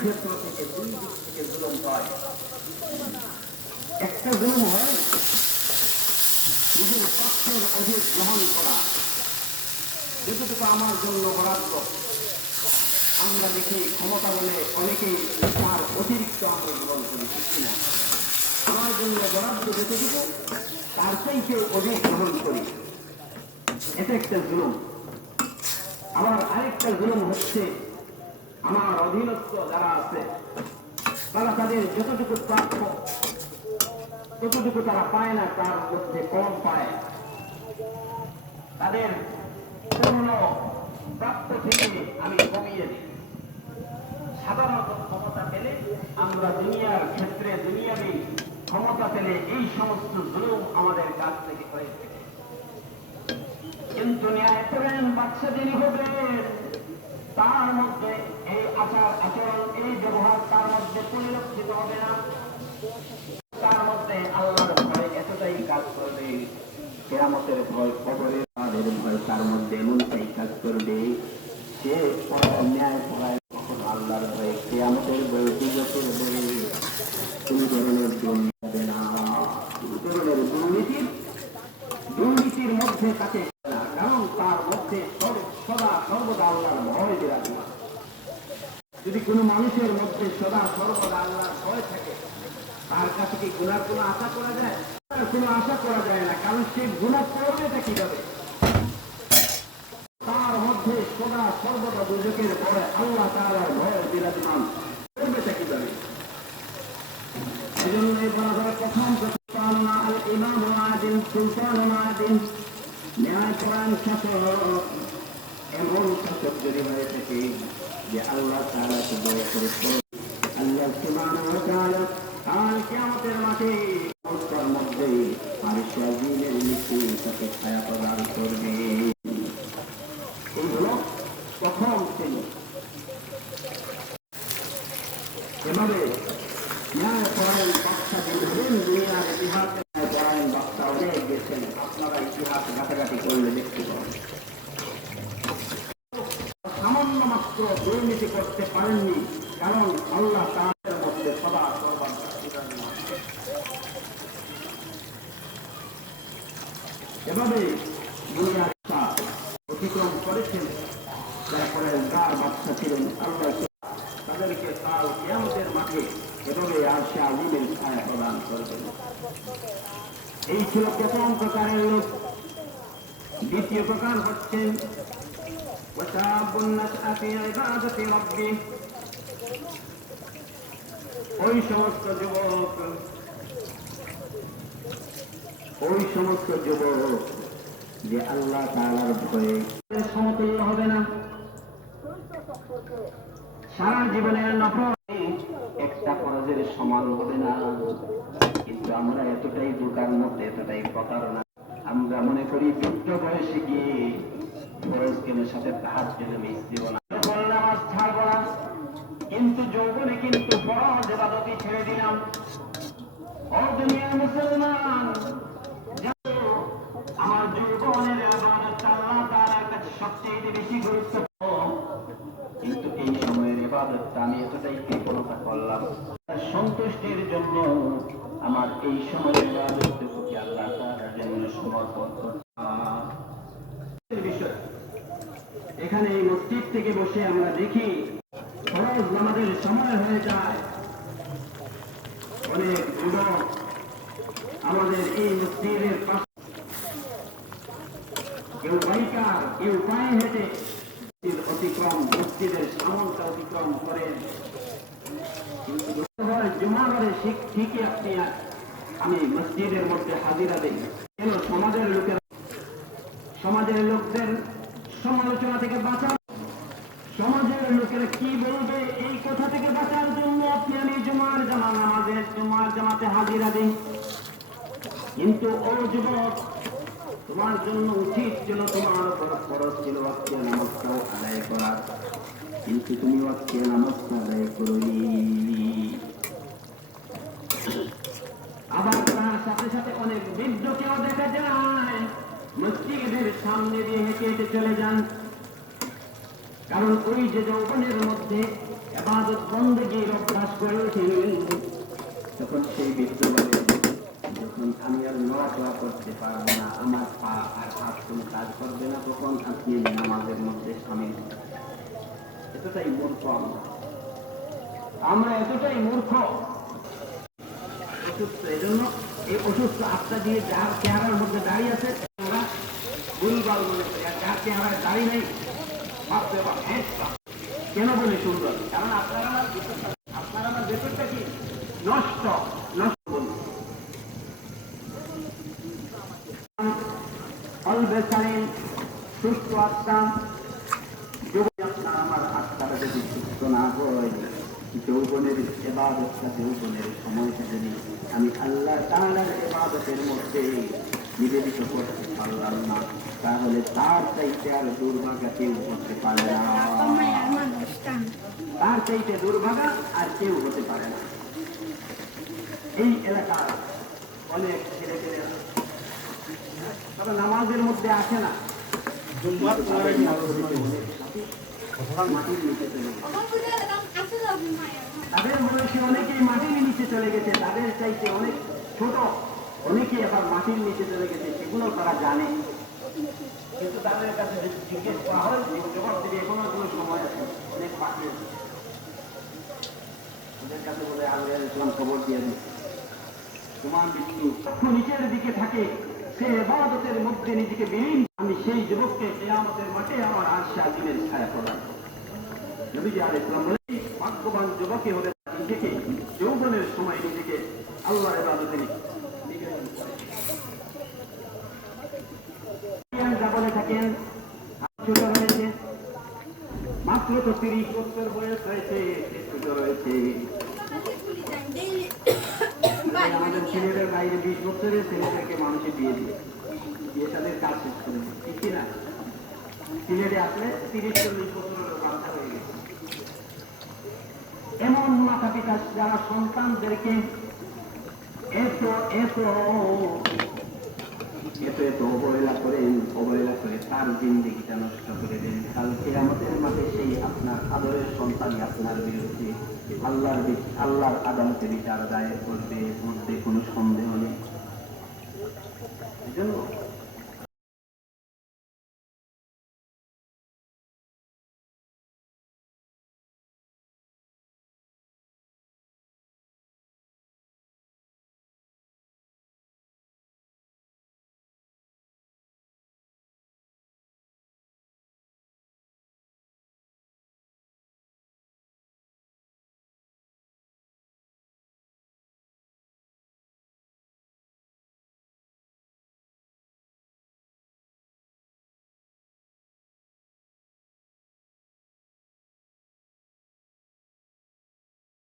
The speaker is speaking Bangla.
ক্ষেত্র থেকে দুই দিক থেকে জুলুম হয়। একটা জুলুম হয় নিজের পক্ষের অধিক গ্রহণ করা, যতটুকু আমার জন্য বরাদ্দ। আমরা দেখি ক্ষমতা বলে অনেকেই তার অতিরিক্ত আমরা গ্রহণ করি, ঠিক কিনা? আমার জন্য বরাদ্দ যতটুকু তার চাইতে অধিক গ্রহণ করি, এটা একটা জুলুম। আবার আরেকটা জুলুম হচ্ছে আমার অধীনস্থ যারা আছে তারা তাদের যতটুকু প্রাপ্য ততটুকু তারা পায় না, তার মধ্যে কম পায়। তাদের পূর্ণ প্রাপ্য থেকে আমি কমিয়ে দিই। সাধারণত ক্ষমতা পেলে আমরা দুনিয়ার ক্ষেত্রে দুনিয়াবি ক্ষমতা পেলে এই সমস্ত জুলুম আমাদের কাছ থেকে হয়ে থাকে। কিন্তু ন্যায় করেন বাচ্চা যিনি হবেন তার মধ্যে এই আচার আচরণ এই ব্যবহার তার মধ্যে পরিলক্ষিত হবে না। তার মধ্যে আল্লাহর ভয় এতটাই কাজ করবে, কিয়ামতের ভয়, কবরের ভয় তার মধ্যে এমনটাই কাজ করবে যে ন্যায় পড়ায় কখনো আল্লাহর ভয়ে কিয়ামতের ভয়ে বিজতের ভয়ে কোন ধরনের দুর্নীতি হবে না। কোন ধরনের দুর্নীতির মধ্যে তাকে না, কারণ তার মধ্যে সদা সর্বদা আল্লাহর ভয় বিরাজমান। যদি কোনো মানুষের মধ্যে সদা সর্বদা আল্লাহর ভয় থাকে তার কাছে কি গুনার কোনো আশা করা যায়? কোনো আশা করা যায় না, কারণ সে গুনাহ করবেটা কিভাবে? তার মধ্যে সদা সর্বদা দুজকের ভয়, আল্লাহ তাআলার ভয় বিরাজমান, করবেটা কিভাবে? এজন্য বলা হয় প্রথম আল ইমাম আদিল সুলতান আদিল, ন্যায় পরায়ণ শাসক এমন শাসক যদি হয়ে থাকে যে আল্লাহ তাআলাকে ভয় করে, আল্লাহ সুবহানাহু ওয়া তাআলা আর কিয়ামতের মাঠে তার মধ্যে আরশে আজিমের নিচে তাকে ছায়া প্রদান করবে। এই হলো প্রথম শ্রেণী। এভাবে ন্যায় পরায়ণ বক্তা দেখবেন দুনিয়ার ইতিহাসে ন্যায় পরায়ণ বক্তা অনেক গেছেন, আপনারা ইতিহাস ঘাটাঘাটি করলে দেখতে পাবেন। সামান্য মাত্র দুর্নীতি করতে পারেননি, কারণ আল্লাহ তাআলার মধ্যে সদা সর্বদা এভাবে দুনিয়ার অতিক্রম করেছেন। তারপরে যার বাচ্চা ছিলেন আল্লাহ তাদেরকে কাল কিয়ামতের মাঠে এভাবে আরশে আজিমের ছায়া প্রদান করবেন। এই ছিল প্রথম প্রকারের লোক। দ্বিতীয় প্রকার হচ্ছেন ওই সমস্ত যুবক যে আল্লাহ তাআলার ভয়ে সমতুল্য হবে না, সারা জীবনের নফল একটা ফরজের সমান হবে না। কিন্তু আমরা এতটাই দোকার মধ্যে এতটাই প্রতারণা, আমরা মনে করি বৃদ্ধ বয়সে গিয়ে ফরজ কেনের সাথে তাহাজ্জুদ মিস দিব না, নামাজ ছাড়বো না, কিন্তু যৌবনে কিন্তু ফরজ ইবাদতই ছেড়ে দিলাম। ও দুনিয়ার মুসলমান, আমার যৌবনের ইবাদত আল্লাহ তাআলার কাছে সবচেয়ে বেশি গুরুত্বপূর্ণ, কিন্তু এই সময়ের ইবাদতটা আমি এতটাই কৃপণতা করলাম, সন্তুষ্টির জন্য আমার এই সময়ের ইবাদতটুকুকে আল্লাহ তাআলার জন্য সমর্পণ করতে বিষয়। এখানে এই মসজিদ থেকে বসে আমরা দেখি ফরজ নামাজের সময় হয়ে যায়, অনেক যুবক আমাদের এই মসজিদের পাশে কেউ বাইকার কেউ পায়ে হেঁটে অতিক্রম মসজিদের সামনটা অতিক্রম করেন। জুমাবারে ঠিকই আপনি আমি মসজিদের মধ্যে হাজিরা দিই, কেন? সমাজের লোকদের সমালোচনা থেকে বাঁচান, সমাজের লোকেরা কি বলবে এই কথা থেকে বাঁচার জন্য আপনি আমি জুমার জামাতে হাজিরা দিই। কিন্তু ও যুবক, তোমার জন্য উচিত ছিল, তোমার ফরজ ছিল ওয়াক্তের নামাজটাও আদায় করার, কিন্তু তুমি ওয়াক্তের নামাজটা আদায় করোনি। আবার তার সাথে সাথে অনেক বৃদ্ধকেও দেখা যায় মসজিদের সামনে দিয়ে হেঁটে হেঁটে চলে যান, কারণ ওই যে যৌবনের মধ্যে ইবাদত বন্দেগী করেন। তখন সেই বৃদ্ধ বলে, যখন আমি আর নড়াচড়া করতে পারবো না, আমার পা আর হাত কোনো কাজ করবে না, তখন আপনি নামাজের মধ্যে সামিল হন। এতটাই মূর্খ আমরা এতটাই মূর্খ, অসুস্থ। এজন্য এই অসুস্থ আত্মা দিয়ে যার চেহারার মধ্যে দাঁড়িয়ে আছে ওরা ভুলভাল মনে করে, আর যার চেহারায় দাঁড়িয়ে নেই ভাবতে বা কেন বলে সুন্দর, কারণ আপনার আমার ভেতরটা কি নষ্ট নষ্ট বলুন। অলবেসারেন সুস্থ আত্মা, যদি আপনার আমার আত্মাটা যদি সুস্থ না হয়, যৌবনের ইবাদতটা, যৌবনের সময়টা যদি আমি আল্লাহ তাআলার ইবাদতের মধ্যে নিবেদিত করতে পারলাম না, তাহলে তার চাইতে আর দুর্ভাগা কেউ করতে পারে না, তার চাইতে দুর্ভাগা আর কেউ হতে পারে না। এই এলাকার অনেক ছেলে পেলেরা তবে নামাজের মধ্যে আসে না, মাটির নিচে চলে গেছে, তাদের বয়সে অনেকেই মাটির নিচে চলে গেছে, তাদের চাইতে অনেক ছোট অনেকেই আবার মাটির নিচে চলে গেছে, সেগুলো তারা জানে, কিন্তু তাদের কাছে জিজ্ঞেস করা হয় জবাব দিবে এখনো কোনো সময় আছে, অনেক বাকি আছে। ওদের কাছে বলে আল্লাহ ইসলাম খবর দিয়ে দিচ্ছে, তোমার মৃত্যু নিচের দিকে থাকে, সে ইবাদতের মধ্যে নিজেকে বিলীন, আমি সেই যুবককে কিয়ামতের মাঠে আমার আরশে আজিমের ছায়া প্রদান করব। নবীজি আলাইহিস সালাম বলেন, ভাগ্যবান যুবকই হতে নিজেকে যৌবনের সময় নিজেকে আল্লাহর ইবাদতে যা বলে থাকেন, ছোট রয়েছে, মাত্র তো 30 বছর বয়স হয়েছে, ছোট রয়েছে। আমাদের ছেলেদের বাইরে 20 বছরের ছেলেদেরকে মানুষে বিয়ে দিয়ে তাদের কাজ শেষ করে ঠিক কিনা? সিলেটে আসলে 30-40 বছরের বাচ্চা হয়ে গেছে। এমন মাতা পিতা যারা সন্তানদেরকে এত এত এত এত অবহেলা করে তার জিন্দেগিটা নষ্ট করে দেন, কালকে আমাদের মাঠে সেই আপনার আদরের সন্তানই আপনার বিরুদ্ধে আল্লাহর আদালতে বিচার দায়ের করবে, মধ্যে কোনো সন্দেহ নেই। এজন্য